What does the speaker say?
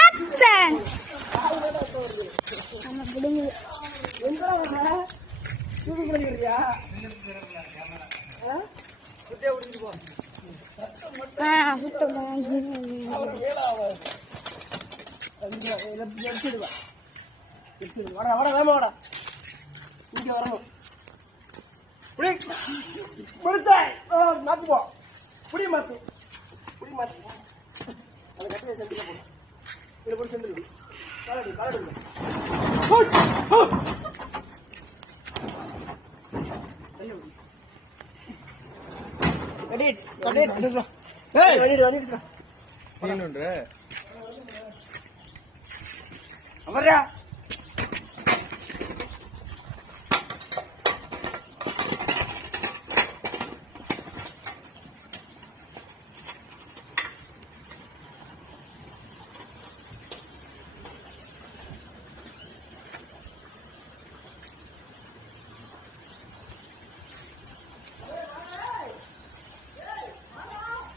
Action. நம்ம புடுங்க எங்கடா வர தூக்கி கிடக்குறியா குட்டியா குடிச்சிட்டு போ வாடா வாடா வேமா வாடா இங்க வரணும் புடி புடிச்சாய் மாத்து போ புடி மாத்து அதை கட்டிய செஞ்சுல போ இதில் போட்டு செஞ்சுடு காலடி அமர்யா